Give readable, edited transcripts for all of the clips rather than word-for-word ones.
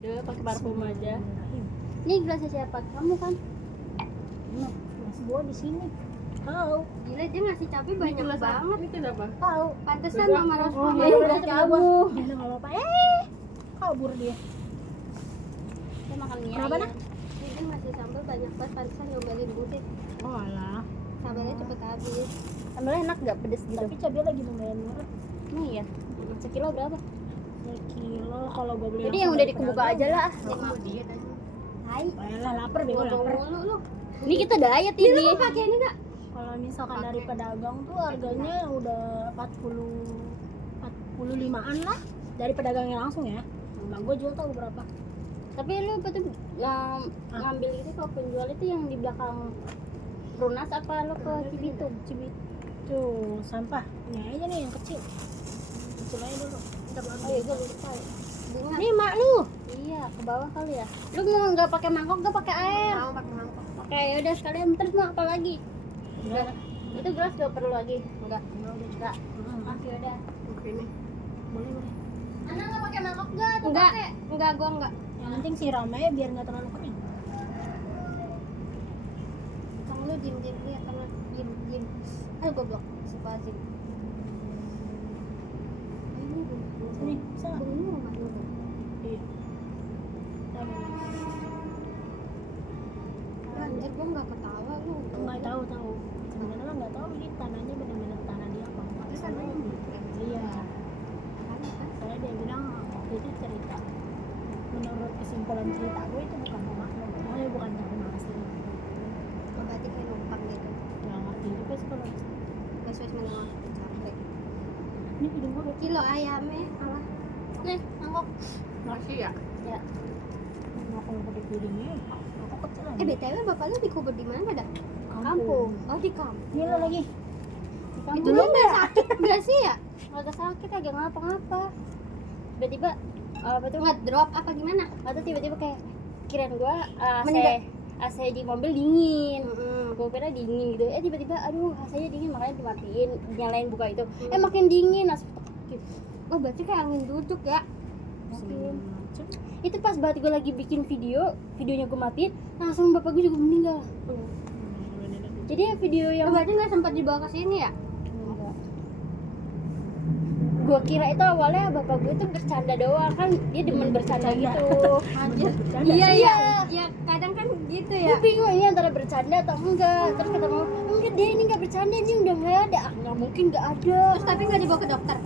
Udah pakai parfum aja. Ini gelasnya siapa? Kamu kan? Masih gua di sini. Tahu. Gila dia ngasih cabai banyak banget. Ini kenapa? Tahu. Pantesan Beda. Mama Rosma Oh, mau iya, udah udah kamu. Dia enggak apa-apa. Kabur dia. Dia makan mie Kenapa, ayam. Nak? Dia ngasih sambal banyak banget. Pantesan nyobain butik. Oh alah. Sambalnya cepet habis. Sambalnya enak enggak pedes gitu? Tapi cabai lagi lumayan murah. Emang iya? Sekilo berapa? Sekilo kalau gua beli. Jadi yang udah dikebuka aja lah. Hai. Alah lapar deh, gua lapar. Lu. Ini kita diet ini. Lu pakai ini enggak? Kalau misalkan dari pedagang tuh harganya udah 45-an lah dari pedagangnya langsung ya. Bang gua jual tahu berapa? Tapi lu betul ngambil itu kalau penjual itu yang di belakang Runas apa lu ke Cibitung? Tuh, sampah. Ini aja nih yang kecil. Kecil aja dulu. Kita Oh iya gue lupa ya. Bunga. Nih mak lu. Iya, ke bawah kali ya. Lu mau nggak pakai mangkok, nggak pakai air? Mau pakai mangkok. Oke, yaudah sekalian terus mau apa lagi? Enggak. Itu gelas gak perlu lagi? Enggak. Enggak. Masih udah. Oke nih. Boleh, boleh. Anak nggak pakai mangkok nggak? Enggak. Enggak, gua enggak. Yang penting siram aja biar nggak terlalu kering. Bang lu diem lihat sama diem. Ayo goblok, si Fazim. Ini Sini, bisa nggak? ini rumah lu. Iya. Anjir, gua nggak ketawa lu. Nggak tahu. Sebenarnya mah nggak tahu ini tanahnya benar-benar tanah dia apa enggak. Tapi kan lu. Iya. Saya dia bilang waktu itu cerita. Menurut kesimpulan cerita gue itu bukan rumah lo. Pokoknya bukan rumah asli. Oh, berarti kayak numpang gitu. Nggak ngerti juga sih kalau Wes menengah capek. ini hidung gue Kilo ayamnya malah. Nih, mangkok. Masih ya? Ya. nggak kalau pakai piringnya. Aku kecil aja. BTW bapak lu dikubur di mana dah? Kampung. Oh, di kampung. Ini lo lagi. Itu lu nggak sakit nggak sih ya? Nggak sakit, agak ngapa-ngapa. Tiba-tiba apa tuh ngedrop apa gimana? Atau tiba-tiba kayak kirain gua Meninggal. AC di mobil dingin. Gua kira dingin gitu. Tiba-tiba aduh AC-nya dingin makanya dimatiin, nyalain buka itu. Makin dingin langsung gitu. Oh, berarti kayak angin duduk ya. Mungkin. Itu pas banget gue lagi bikin videonya gue matiin, langsung bapak gue juga meninggal. Jadi video yang berarti nggak sempat dibawa ke sini ya? Enggak. Gue kira itu awalnya bapak gue tuh bercanda doang, kan dia demen bercanda gitu. Anjir. Iya. Ya kadang kan gitu ya. Gue bingung ini antara bercanda atau enggak. Terus kata mama, enggak deh ini nggak bercanda, ini udah nggak ada. Nggak mungkin nggak ada. Terus tapi nggak dibawa ke dokter?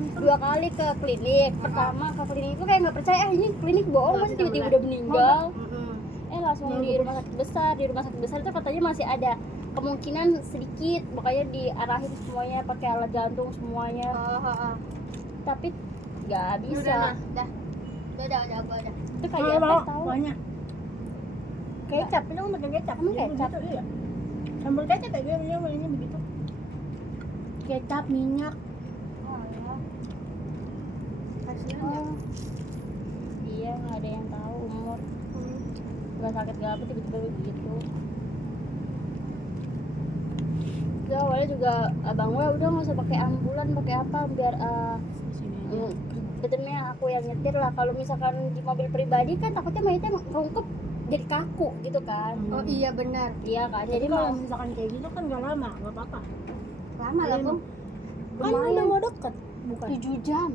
2 kali ke klinik. Pertama ke klinik itu kayak nggak percaya, ini klinik bohong, masih tiba-tiba udah meninggal. Langsung di rumah sakit besar. Di rumah sakit besar itu katanya masih ada kemungkinan sedikit, makanya diarahin semuanya pakai alat jantung semuanya. Tapi nggak bisa. Udah aku ada. Itu kayak apa tahu? Banyak. Kecap, ini mau makan kecap. Emang kecap? Begitu, iya. Sambal kecap ya, dia mainnya begitu. Kecap, minyak. Oh. Iya, nggak ada yang tahu umur. Nggak sakit nggak apa tiba-tiba begitu. Itu awalnya juga abang gue udah nggak usah pakai ambulan, pakai apa biar betulnya aku yang nyetir lah. Kalau misalkan di mobil pribadi kan takutnya mayatnya rungkep jadi kaku gitu kan. Oh iya benar. Iya kan. Jadi kalau misalkan kayak gitu kan nggak lama, nggak apa-apa. lama lah Bung. Kan udah mau deket, bukan? 7 jam.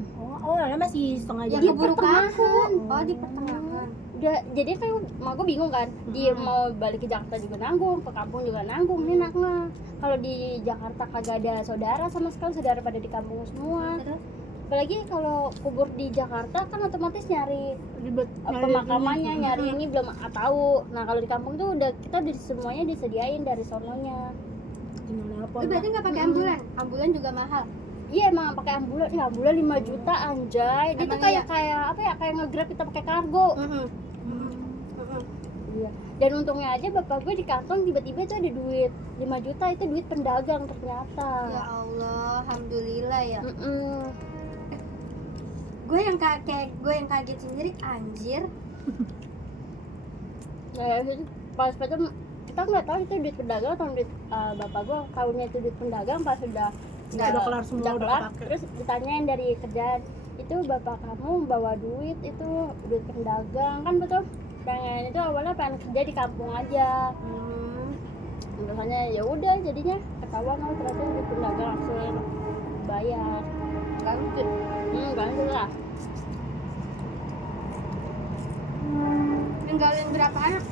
Oh, masih setengah jam. Ya keburu pertengahan. Oh di pertengahan. Udah jadi kan mak gue bingung kan. Dia mau balik ke Jakarta juga nanggung, ke kampung juga nanggung. Ini enaknya. Kalau di Jakarta kagak ada saudara sama sekali, saudara pada di kampung semua. Apalagi kalau kubur di Jakarta kan otomatis nyari pemakamannya, nyari ini belum tahu. Nah kalau di kampung tuh udah kita semuanya disediain dari sononya. Berarti nggak pakai ambulan? Ambulan juga mahal. Iya emang pakai ambulan. Ya ambulan 5 juta anjay. Dia tuh kayak apa ya? Kayak nge-grab kita pakai kargo. Iya. Dan untungnya aja bapak gue di kantong tiba-tiba tuh ada duit 5 juta, itu duit pendagang ternyata. Ya Allah, alhamdulillah ya. Gue yang kaget sendiri anjir. Ya pas kita nggak tahu itu duit pedagang atau duit bapak gue. Tahunya itu duit pedagang pas udah kelar semua, udah kepake. Terus ditanyain dari kerjaan, itu bapak kamu bawa duit itu duit pendagang kan betul, pengen itu awalnya pengen kerja di kampung aja. Makanya ya udah jadinya ketahuan oh ternyata duit pendagang langsung bayar lanjut. Lanjut lah. Ninggalin berapa anak?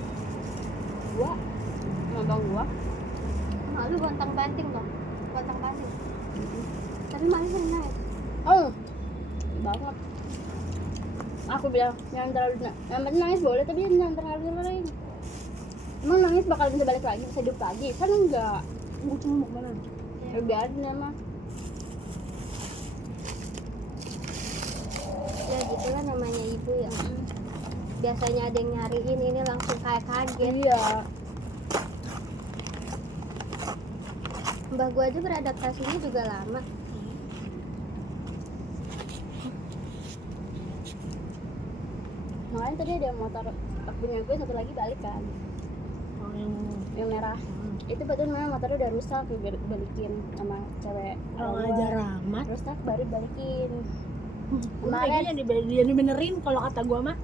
Gua sama bang gua. Malu bontang banting loh. Bontang banting. Tapi malu sering nangis. Oh banget. Aku bilang jangan terlalu yang penting nangis boleh tapi jangan terlalu sering. Emang nangis bakal bisa balik lagi, bisa hidup lagi? Kan enggak. Gue cuma mau kemana? Ya biarin emang. Ya gitu lah namanya ibu ya. Biasanya ada yang nyariin ini langsung kayak kaget. Iya. Mbah gua aja beradaptasinya juga lama. Makanya tadi ada motor punya gue satu lagi balik kan, Oh yang merah. Itu betul memang motornya udah rusak, balikin sama cewek. orang ajar amat. Rusak baru balikin. Kemarin yang dibenerin kalau kata gua mah.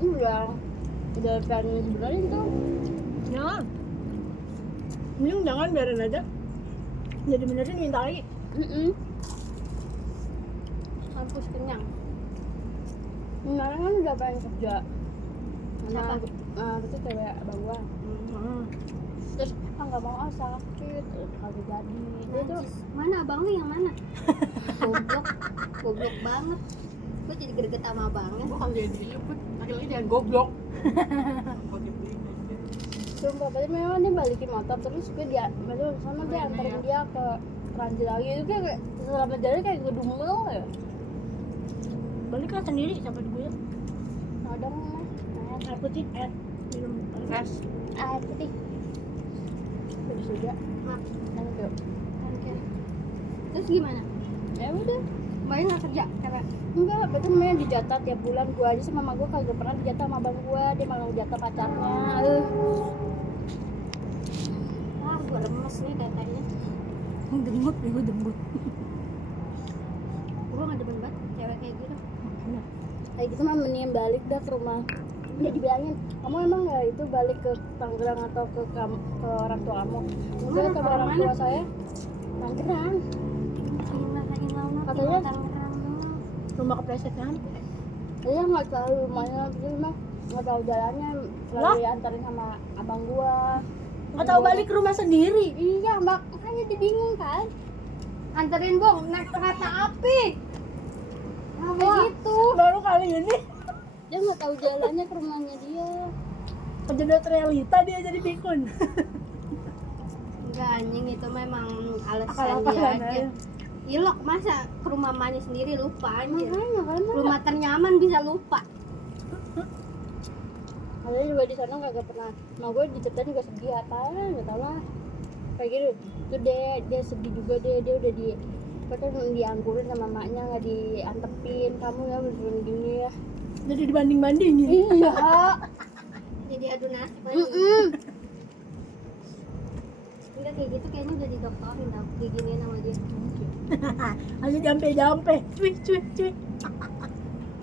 Udah pengen sebenarnya itu. Ya. Mending jangan biarin aja. Jadi benerin minta lagi. Kampus kenyang. Kemarin kan udah pengen kerja. Siapa? Itu cewek abang gua. Terus nggak mau sakit, kagak jadi. Dia tuh Najis. Mana abang lu yang mana? Goblok banget. Gue jadi greget sama abangnya. Bukan jadi diliput, laki-laki jangan goblok. sumpah tadi memang dia balikin motor terus gue dia maksudnya sama dia anterin dia ke Ranji lagi itu kayak selama jalan kayak ngedumel ya. Balik lah sendiri siapa di gue. Kadang mah Air putih, minum Res. air putih terus juga Mak. Thank you. Oke. Terus gimana? Ya udah Mbaknya nggak kerja? Kayak enggak betul namanya dijatah tiap bulan gua aja sama mama gua kagak pernah dijatah sama abang gua, dia malah ngejatah pacarnya. gue lemes nih katanya. Dembut, gue dembut. Gue nggak demen banget cewek kayak gitu. Kayak gitu mah mending balik dah ke rumah. Dia dibilangin, kamu emang ya itu balik ke Tangerang atau ke orang tua kamu? Enggak, ke orang tua saya Tangerang. Katanya Rumah kepleset kan? dia nggak tahu rumahnya, dia mah nggak tahu jalannya, selalu diantarin sama abang gua. Nggak tahu balik ke rumah sendiri. Iya, makanya dia bingung kan. Anterin Bong naik kereta api. Kayak gitu. Baru kali ini Dia nggak tahu jalannya ke rumahnya dia. pejedot realita dia jadi pikun. Enggak anjing itu memang alasan Akal-akalan dia aja. aja. Ilok masa ke rumah mamanya sendiri lupa anjir. Makanya kan Rumah ternyaman bisa lupa. Katanya juga di sana kagak pernah. Mau gue diceritain juga sedih apa nggak tahu lah. Kayak gitu. Tuh dia sedih juga dia udah kan dianggurin sama maknya nggak diantepin. Kamu ya begini gini ya. Jadi dibanding-bandingin. Iya. Jadi adu nasib aja. Enggak kayak gitu kayaknya udah didokterin tau diginiin sama dia. Masih jampe-jampe. Cuy.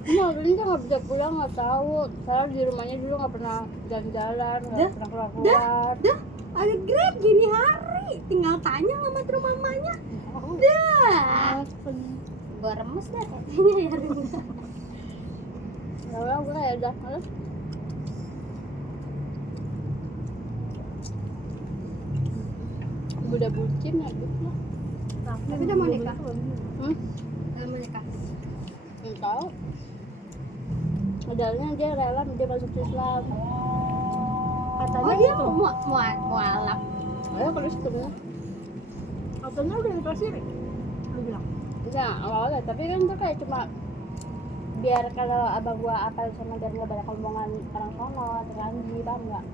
Nah, ini kan nggak bisa pulang nggak tahu. Saya di rumahnya dulu nggak pernah jalan-jalan, nggak pernah keluar. Dah, ada Grab gini hari. Tinggal tanya alamat rumah mamanya. Dah. Gua remes dah katanya ya. Kalau gue kayak udah, udah bucin ya gitu. Tapi udah mau nikah. Udah mau nikah. Nggak tahu. Modalnya dia rela dia masuk Islam. Katanya Oh dia gitu. mualaf. Ayo kalau sebenarnya. Katanya udah dikasih. Lu bilang. Enggak, awalnya tapi kan itu kayak cuma biar kalau abang gua apa sama biar nggak banyak omongan orang sono teranggi, paham nggak?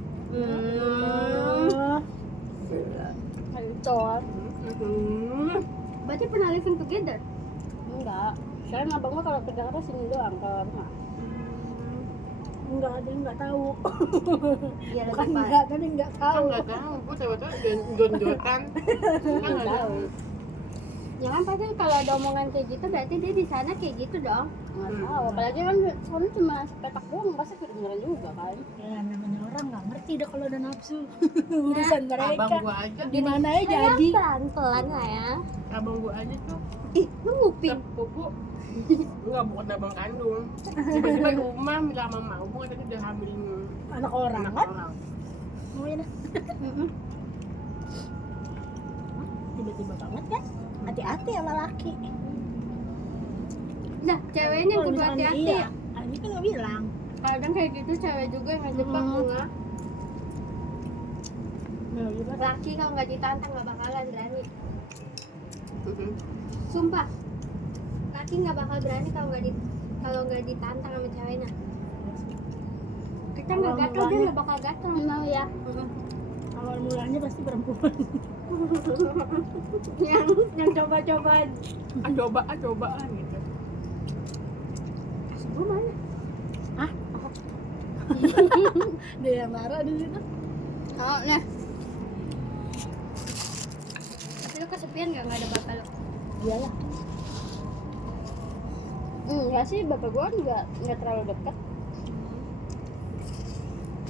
Kayak itu kan. Berarti pernah living together? Enggak, sekarang abang gua kalau ke Jakarta sini doang ke rumah. Enggak ada yang enggak tahu. Iya Bukan lebih enggak, kan enggak Kan tahu. nggak tahu, gue tahu-tahu gonjotan. Kan nggak tahu. Ya kan pasti kalau ada omongan kayak gitu berarti dia di sana kayak gitu dong. Nggak tahu, apalagi kan soalnya cuma sepetak doang, pasti kedengeran juga kan. Ya namanya orang nggak ngerti dah kalau ada nafsu. Urusan Abang mereka. gua aja, Gimana ya jadi? Pelan-pelan lah ya. abang gua aja tuh Ih, lu nguping. sepupu. Enggak, bukan abang kandung. Tiba-tiba di rumah bilang sama mama, gua tadi udah hamilin Anak orang anak kan? orang. Oh iya dah. Tiba-tiba banget kan? Hati-hati sama laki. Nah, ceweknya Kalau kudu misalkan hati-hati iya, ya. Ini kan nggak bilang. Kadang kayak gitu cewek juga yang ngejebak bunga. Nah, juga. Laki kalau nggak ditantang nggak bakalan berani. Mm-mm. Sumpah. Laki nggak bakal berani kalau nggak ditantang sama ceweknya. Kita nggak Awal gatel, dia mulanya- nggak bakal gatel. Emang ya, Awal mulanya pasti perempuan. yang coba-coba. Cobaan gitu. Gue mana? Dia yang marah di situ. oh nah, Tapi lu kesepian nggak ada bapak lu? Iyalah. enggak sih, bapak gua nggak terlalu dekat.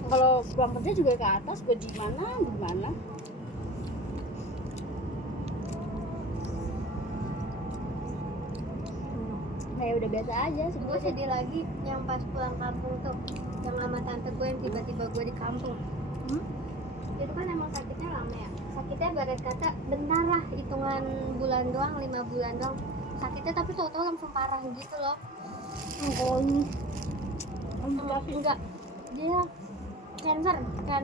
Kalau pulang kerja juga ke atas, gua di mana. Kayak udah biasa aja Gue sebenarnya. sedih lagi yang pas pulang kampung tuh, yang sama tante gue yang tiba-tiba gue di kampung. Itu kan emang sakitnya lama ya. Sakitnya barat kata bentar lah, hitungan bulan doang, 5 bulan doang. Sakitnya tapi tau-tau langsung parah gitu loh. Enggak, dia cancer kan?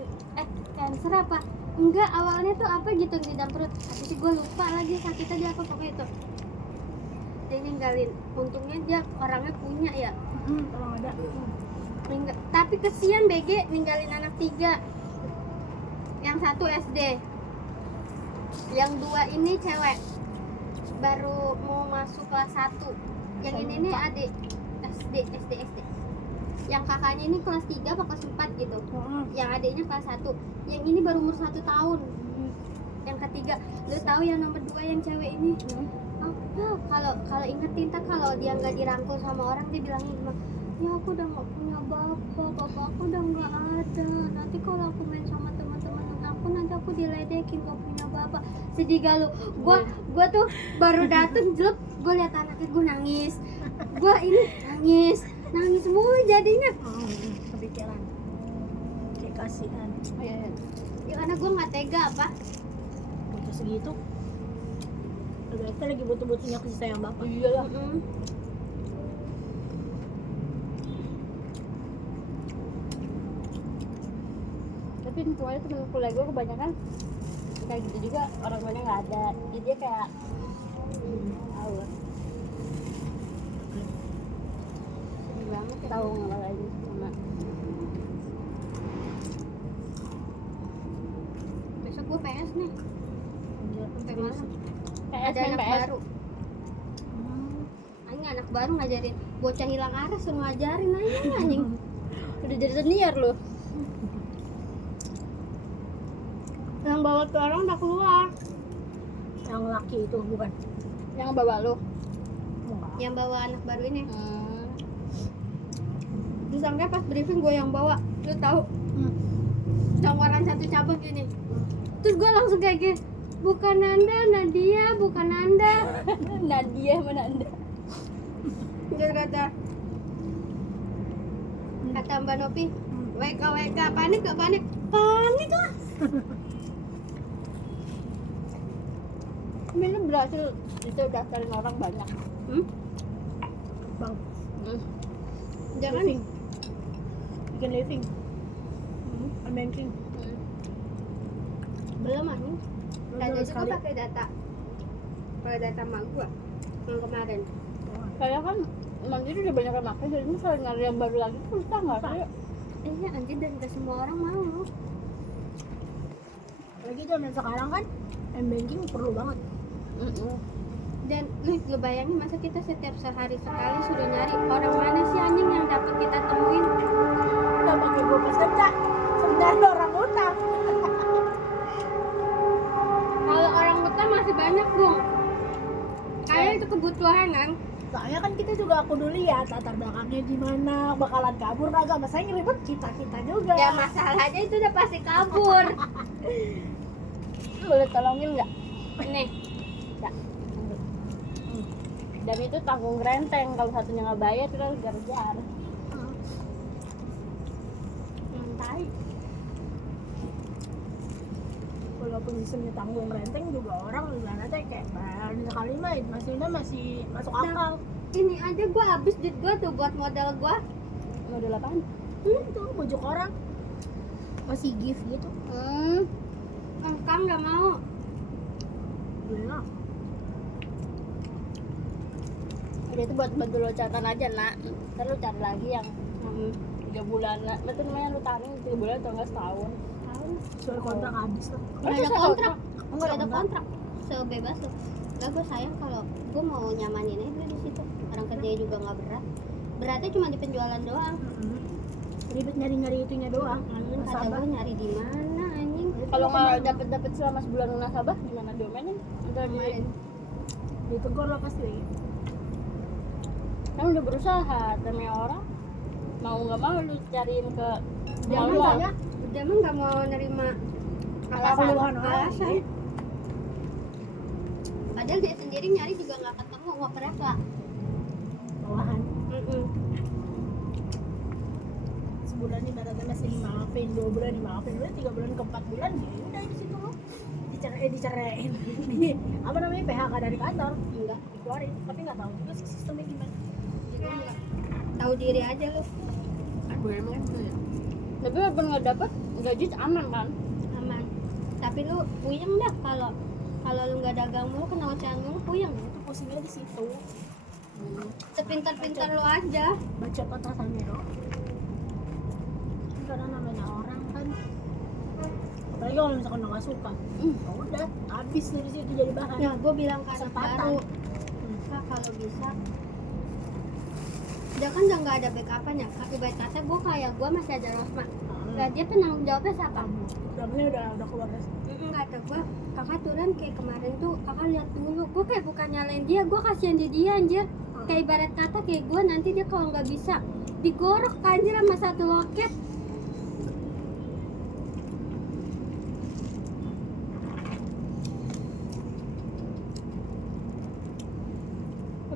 Cancer apa? Enggak, awalnya tuh apa gitu di dalam perut. Tapi sih gue lupa lagi sakitnya dia apa pokoknya itu. Dia ninggalin, untungnya dia orangnya punya ya. Kalau ada. Tapi kesian BG ninggalin anak 3. Yang 1 SD, yang 2 ini cewek baru mau masuk kelas 1. Yang ini nih adik SD. Yang kakaknya ini kelas 3 apa kelas 4 gitu. Yang adiknya kelas 1. Yang ini baru umur 1 tahun. Yang ketiga, lu tahu yang nomor 2 yang cewek ini? Kalau ingetin tak, kalau dia nggak dirangkul sama orang, dia bilangnya gimana? Ya aku udah nggak punya bapak aku udah nggak ada. Nanti kalau aku main sama teman-teman aku, nanti aku diledekin gak punya bapak. Sedih gak lu? Gua tuh baru dateng jelek, gue liat anaknya, gue nangis. Gue ini nangis mulu jadinya. Kepikiran. Kayak kasihan. Ya karena gue nggak tega apa. Butuh segitu. Kita lagi butuh-butuhnya kasih sayang bapak. Iya lah. Tapi semuanya temen kuliah gue kebanyakan kayak gitu juga, orang tuanya nggak ada, jadi dia kayak tahu lah, sedih banget tahu ngalahin sama. Besok gue PS nih sampai malam. PS Ada main anak PS. baru. Anak baru ngajarin bocah hilang arah, suruh ngajarin anjing. Udah jadi senior loh. Yang bawa tuh orang udah keluar. Yang laki itu bukan. Yang bawa lo. Enggak. Yang bawa anak baru ini. Terus angga pas briefing gue yang bawa, lu tahu? Tawaran satu cabang gini. Terus gue langsung kayak gini, bukan Anda, Nadia, bukan Anda. Nadia mana anda? Dia kata Mbak Nopi, WK, panik gak panik? Panik lah. Tapi lu berhasil itu daftarin orang banyak. Bang, Jangan living. Bikin living. Banking. belum anjing. Belum Tadi aja sekali. gue pakai data mak gue yang kemarin. Kayak kan emang jadi udah banyak yang pakai, jadi misalnya nyari yang baru lagi tuh susah nggak sih? Iya anjing, dan gak semua orang mau. Lagi zaman sekarang kan banking perlu banget. Dan lu bayangin masa kita setiap sehari sekali suruh nyari orang mana sih anjing yang dapat kita temuin. Udah pakai GoPay kerja. Sebenarnya orang utang. Kalau orang utang masih banyak Bung. kebutuhanan. Soalnya kan kita juga kudu lihat latar belakangnya gimana, bakalan kabur kagak. Masalahnya ribet kita juga. Ya masalahnya itu udah pasti kabur. Boleh tolongin nggak? Nih, Dan itu tanggung renteng, kalau satunya nggak bayar kita harus kejar. mentai. Walaupun sistemnya tanggung renteng juga orang juga nanti kayak bayar sekali mah masih masuk akal. Ini aja gua habis duit gua tuh buat modal gua. Model apaan? Itu bujuk orang masih gift gitu. Kang nggak mau. Iya. Udah itu buat bantu lo catatan aja nak. Ntar lo cari lagi yang 3 bulan. Betul namanya lo tarik 3 bulan atau enggak setahun. Soal kontrak habis tuh. Nggak ada Terus kontrak. Oh, Nggak ada kontrak. Sebebas tuh. Gak, gue sayang kalau gue mau nyamanin aja di situ. Orang kerjanya juga nggak berat. Beratnya cuma di penjualan doang. Ribet nyari itunya doang. Anjing kata Nasabah. gue nyari di mana anjing? Kalau nggak dapat selama sebulan nasabah gimana diomelin? Ntar Kemarin Ditegur lah pasti. kan udah berusaha, namanya orang mau nggak mau lu cariin ke Jangan luar. saya dia mah nggak mau nerima keluhan orang. alasan. Padahal dia sendiri nyari juga nggak ketemu, ngopernya lah. Bawahan. Sebulan ibaratnya masih dimaafin, 2 bulan dimaafin, udah 3 bulan ke 4 bulan ya udah di situ lo diceraiin. Apa namanya, PHK dari kantor? Enggak, Dikeluarin, tapi nggak tahu juga sih sistemnya gimana. jadi enggak. Tahu diri aja lu. Gue emang gitu ya. Tapi walaupun nggak dapat gaji aman kan? Aman. Tapi lu puyeng dah kalau lu nggak dagang mulu, kena ocehan mulu, puyeng. Itu pusingnya di situ. Sepintar-pintar lu aja. Bacot atasannya lo. Karena namanya orang kan, apalagi kalau misalkan lo nggak suka, ya udah habis dari situ jadi bahan. Nah, gue bilang ke anak Kesempatan. baru, Kak, kalau bisa dia kan udah nggak ada backupannya. Ibarat kata gue kayak gue masih ada Rosma. Nah, dia penanggung jawabnya siapa? Udah keluar dari situ. Kata gue, kakak turun kayak kemarin tuh, kakak lihat dulu. Gue kayak bukan nyalain dia, gue kasihan di dia anjir. Kayak ibarat kata kayak gue nanti dia kalau nggak bisa digorok anjir sama satu loket.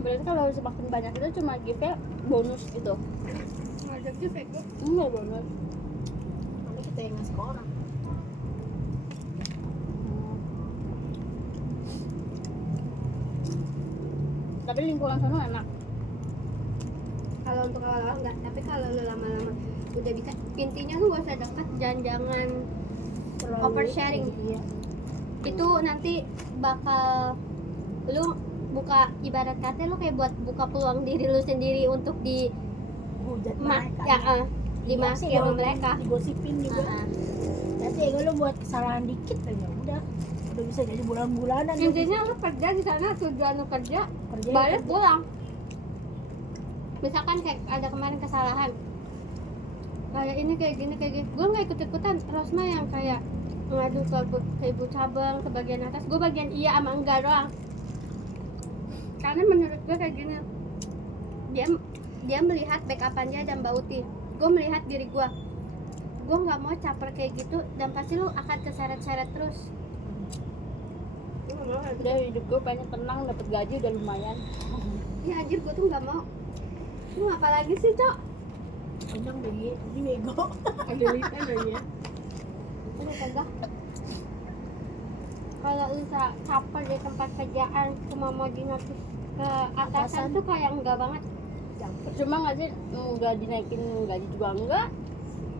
Berarti kalau semakin banyak itu cuma give-nya bonus gitu. Ngajak dia fake gue. Enggak bonus. Nanti kita yang ngasih ke orang. Tapi lingkungan sana enak. Kalau untuk awal-awal enggak, tapi kalau lu lama-lama udah bisa, intinya lu gak usah dekat, jangan Terlalu oversharing. Iya. Itu nanti bakal lu buka, ibarat kata lu kayak buat buka peluang diri lu sendiri untuk di Hujat ma- mereka. ya dimaki sama mereka. Digosipin juga. Nanti ego lu buat kesalahan dikit aja udah bisa jadi bulan-bulanan. Intinya lu kerja di sana, tujuan lu kerja, balik pulang. Misalkan kayak ada kemarin kesalahan, kayak ini kayak gini, gue nggak ikut-ikutan. Rosma yang kayak ngadu ke ibu cabang, ke bagian atas, gue bagian iya sama enggak doang. Karena menurut gue kayak gini, dia melihat backupan dia dan Mbak Uti, gue melihat diri gue nggak mau caper kayak gitu, dan pasti lu akan keseret-seret terus. Udah hidup gue banyak tenang, dapat gaji udah lumayan. Ya anjir, gue tuh nggak mau. Lu apalagi sih, Cok? Panjang deh, ini bego. Ada litan aja. Udah kagak. Kalau lu caper di tempat kerjaan cuma mau dinotis ke atasan tuh kayak enggak banget. Cuma nggak sih nggak dinaikin gaji juga enggak,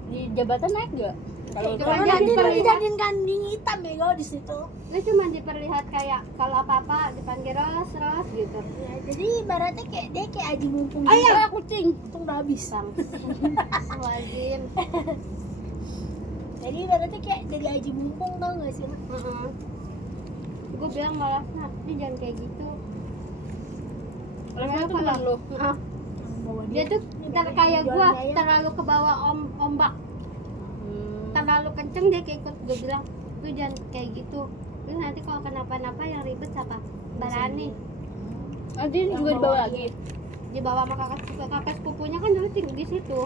di jabatan naik nggak? Kalau Cuma Kalau jadi dijadiin kambing hitam bego di situ. Lu cuma diperlihat kayak kalau apa-apa dipanggil Ros gitu. Ya, jadi ibaratnya kayak dia kayak aji mumpung. ayah kucing. Untung udah habis. Wajib. Jadi ibaratnya kayak dari aji mumpung, tau gak sih? Gue bilang malah, nah, ini jangan kayak gitu. Kalau itu teman lo. Nah, Bawa dia tuh kayak gue jualan ayam. terlalu ke bawah ombak, terlalu kenceng, dia kayak ikut. Gue bilang, lu jangan kayak gitu. Lu nanti kalau kenapa-napa yang ribet siapa? Barani. Nanti ini juga dibawa lagi. Dibawa sama kakak sepupunya kan dulu tinggal di situ.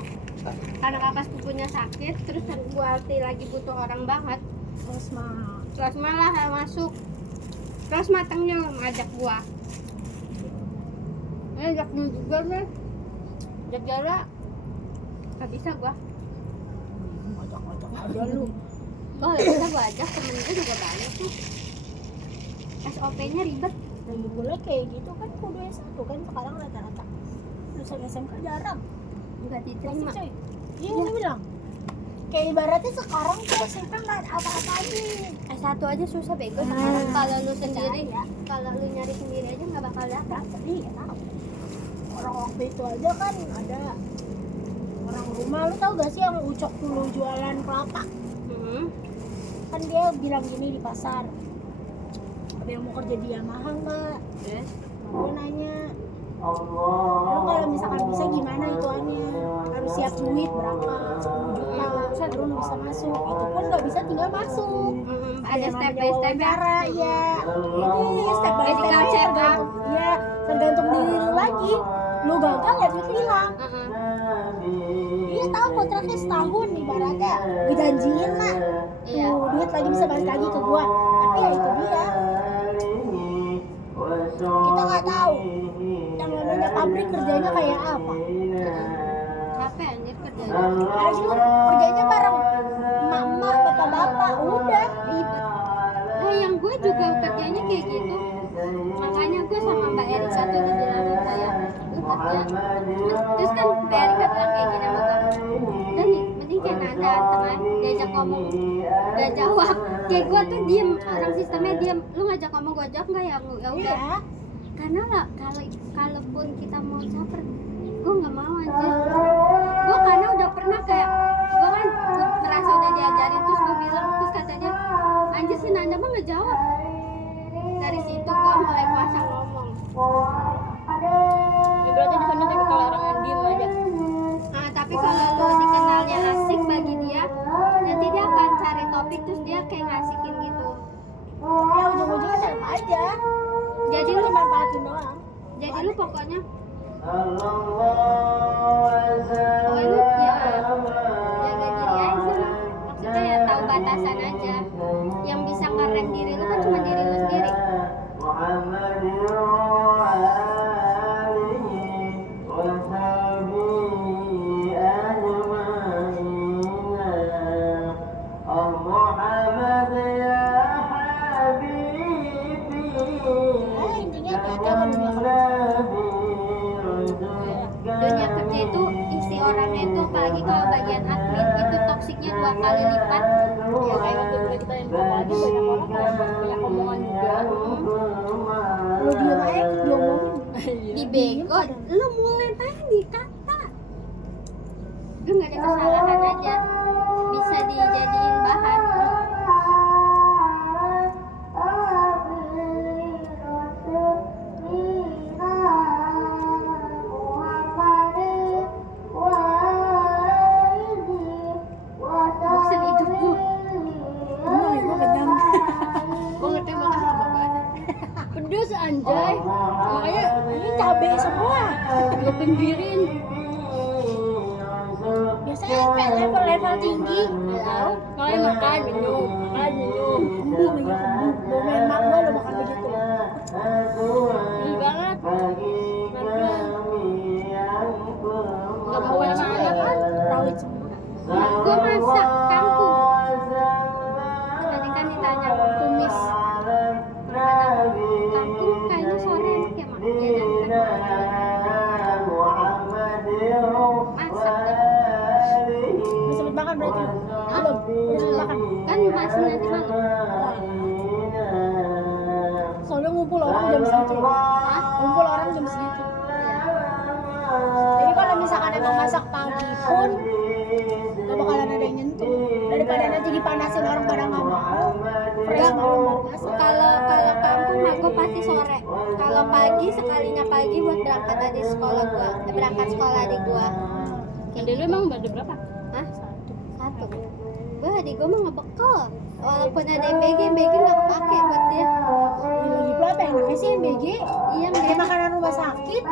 Karena kakak sepupunya sakit, terus kan Bu Alti lagi butuh orang banget. Terus malah masuk. Terus matangnya ngajak gua. Ajak lu juga nih. Ajak Jara. Gak bisa gua. Ngocok-ngocok aja lu. Oh, gak bisa gua ajak, temen gua juga banyak tuh. SOP-nya ribet. Lagi boleh kayak gitu kan kudu S1 kan sekarang rata-rata lulusan SMK jarang. Enggak Masih diterima. coy. Iya gue bilang. Kayak ibaratnya sekarang tuh SMK nggak ada apa-apanya. S1 aja susah bego sekarang. Kalau lu sendiri, kalau lu nyari sendiri aja nggak bakal dapat. Iya tahu. Orang waktu itu aja kan ada orang rumah, lu tahu gak sih yang Ucok dulu jualan kelapa? Kan dia bilang gini di pasar, ada yang mau kerja di Yamaha nggak? Gue nanya, lalu kalau misalkan bisa gimana ituannya? Harus siap duit berapa? 10 juta, baru lu bisa masuk. Itu pun nggak bisa tinggal masuk. Ada step by step cara, ya. Ini step by step Medical check up. Iya, tergantung diri lu lagi. Lu gagal ya duit hilang. Iya tahu kontraknya setahun ibaratnya dijanjiin lah. Iya. Tuh, duit lagi bisa balik lagi ke gua. Tapi ya itu dia. Kita nggak tahu yang namanya pabrik kerjanya kayak apa. Capek anjir kerjanya. Ada juga kerjanya bareng mama, bapak-bapak, udah. Ribet. Nah, yang gue juga kerjanya kayak gitu. Makanya gue sama Mbak Erika tuh dibilangin kayak lu kerja. Terus kan Mbak Erika bilang kayak gini sama gue. Udah nih, mending kayak Nanda tengah diajak ngomong gak jawab. Kayak gue tuh diem, orang sistemnya diem. Lu ngajak ngomong gue jawab nggak ya? Ya udah. Iya. Karena lah kalaupun kita mau caper, gue nggak mau anjir. Gue karena udah pernah kayak gue kan merasa udah diajarin, terus gue bilang, terus katanya anjir si Nanda mah nggak jawab. Dari situ gue mulai kuasa ngomong. Ya berarti di sana tipikal orang yang diem aja. Nah, tapi kalau lo dikenalnya asik bagi dia, nanti dia akan cari topik terus dia kayak ngasikin gitu. Ya ujung-ujungnya sama aja. Jadi Cuma lu dimanfaatin doang. Jadi lu pokoknya lu ya jaga diri aja. Maksudnya ya tahu batasan aja. Yang bisa ngerem diri lu kan cuma diri lu sendiri. Intinya hati-hati sama dunia kerja. Dunia kerja itu isi orangnya itu apalagi kalau bagian admin itu toksiknya 2 kali lipat. Ya kayak waktu dulu kita info aja banyak orang kayak banyak omongan juga. Lu diem aja diomongin. Dibego, lu mulai tadi kata lu nggak ada kesalahan aja bisa dijadiin bahan. Bosan hidupku. Gue kenyang. Gue ngerti makan sama banget. Pedes anjay. Makanya Ini cabai semua. gue pinggirin. Biasanya kayak level tinggi. Tahu? Makanya makan minum. Kembung lagi kembung. Mau main mak gue lo makan begitu. Beli banget. Pelan-pelan. Gak mau banyak anak kan? Rawit semua. Gue masak kangkung. Tadi kan ditanya tumis kangkung kayaknya sore enak ya mak. Ya masak deh. Udah sempet makan berarti? Belum? Udah sempet makan? Kan masih nanti malam. Soalnya ngumpul orang jam segitu. Ngumpul orang jam segitu. Jadi kalau misalkan emang masak pagi pun gak bakalan ada yang nyentuh. Daripada nanti dipanasin orang pada gak mau. Fresh malam baru masak. Kalau kangkung mah gue pasti sore. Kalau pagi sekalinya pagi buat berangkat aja sekolah gua, berangkat sekolah di gua. Ada lu emang ada berapa? Hah? satu. Gue adik gue mah nggak bekal. Walaupun ada MBG nggak kepake buat dia. Lagi pula apa enaknya sih MBG? Iya, Kayak enak. makanan rumah sakit.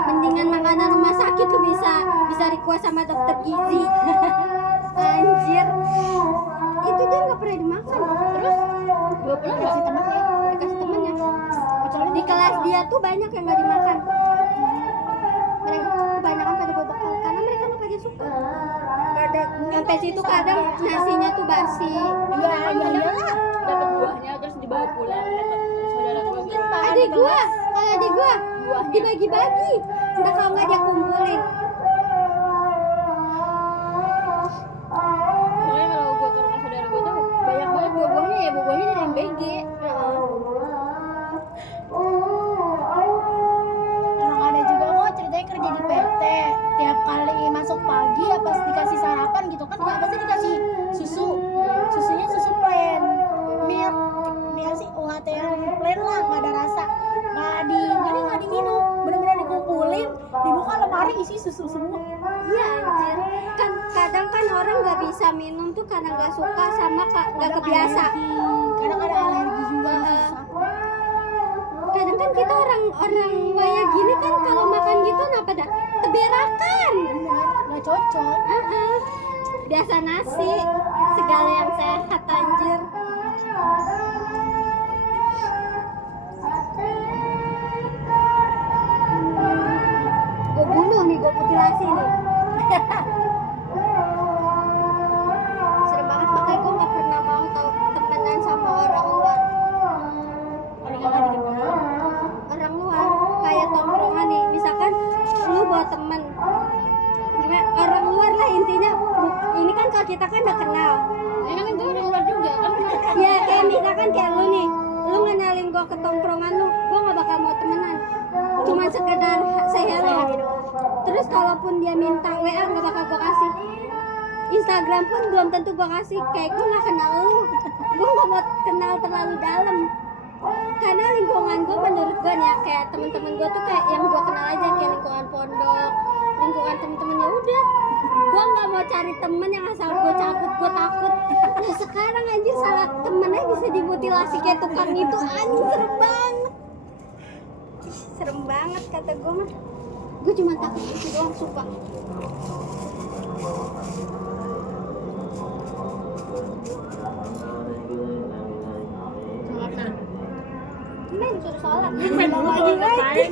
Mendingan makanan rumah sakit tuh bisa request sama dokter gizi. Anjir. Itu dia nggak pernah dimakan. Terus Dua pulang kasih temennya. dikasih temennya. Kecuali Di kelas dia tuh banyak yang nggak dimakan. Mereka kebanyakan pada bawa bekal karena mereka nggak pada suka. Sampai situ kadang nasinya tuh basi. Iya iyalah. Dapat buahnya terus dibawa pulang kata saudara gue gitu. Adik gua, kalau adik gua dibagi-bagi. Entah kalau nggak dia kumpulin. Makanya kalau gue ke rumah saudara gue tuh banyak banget buah-buahnya ya, buah-buahnya dari MBG. Anak ada juga kok ceritanya kerja di PT. Tiap kali masuk pagi ya pas dikasih sarapan gitu kan nggak pasti dikasih susu. Susunya susu plain. Milk sih UHT yang plain lah, nggak ada rasa. Nggak diminum. Bener-bener dikumpulin, dibuka lemari isi susu semua. Iya anjir. Kan kadang kan orang nggak bisa minum tuh karena nggak suka sama nggak kebiasa. Kadang ada alergi juga susah. Kadang kan kita orang waya gini kan kalau makan gitu apa dah? Teberakan. Bener, nggak cocok. Biasa nasi, segala yang sehat anjir. Gue bunuh nih, gue mutilasi nih. Serem banget, makanya gue gak pernah mau tau temenan sama orang luar. Orang yang nggak dikenal. Orang luar, kayak tongkrongan nih. Misalkan lu bawa temen, gimana? Orang luar lah intinya. Ini kan kalau kita kan udah kenal. Ini kan gue orang luar juga kan. Ya kayak misalkan kayak lu nih, lu ngenalin gue ke tongkrongan lu, gue gak bakal mau temenan. Cuma sekedar say hello. Terus kalaupun dia minta WA gak bakal gue kasih. Instagram pun belum tentu gue kasih. Kayak gue gak kenal lu, gue gak mau kenal terlalu dalam. Karena lingkungan gue menurut gue nih ya, kayak temen-temen gue tuh kayak yang gue kenal aja, kayak lingkungan pondok, lingkungan temen-temen ya udah. Gue nggak mau cari temen yang asal gue cabut, gue takut. Nah sekarang anjir salah temennya bisa dimutilasi kayak tukang itu, anjir serem banget. Serem banget kata gue mah. Gue cuma takut itu doang suka. Sholat nah. Main suruh sholat. Main dulu ngapain?